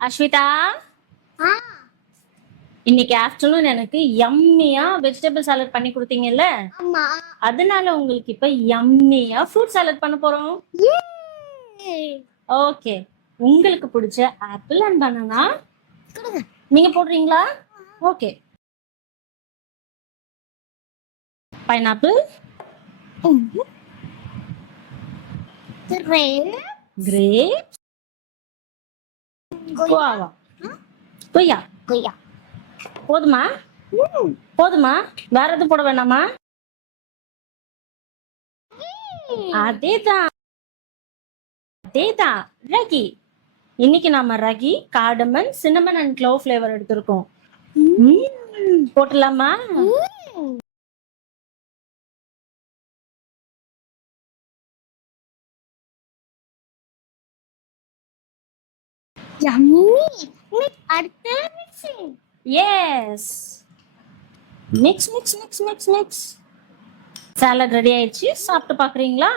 அஸ்விதா, ஆ இன்னைக்கு ஆஃப்டர்நூன் எனக்கு யம்மியா vegetable salad பண்ணி கொடுத்தீங்கல்ல, ஆமா. அதனால உங்களுக்கு இப்ப யம்மியா ஃப்ரூட் சாலட் பண்ண போறோம். ஏய் ஓகே, உங்களுக்கு பிடிச்ச ஆப்பிள் அண்ட் பனானா கொடுங்க. நீங்க போடுறீங்களா? Okay, pineapple, grape grape, guava, கொய்யா. கொய்யா. போதுமா? போதுமா? வேற எதுவும் போட வேணாமா? அதேதான் அதேதான், ரகி. இன்னைக்கு நாம ragi, cardamom, cinnamon and clove flavour எடுத்திருக்கோம். போட்டலாமா? யம்மி. அடுத்து mixing. Yes, mix mix mix mix mix. Salad ready ஆயிடுச்சு. சாப்பிட்டு பாக்குறீங்களா?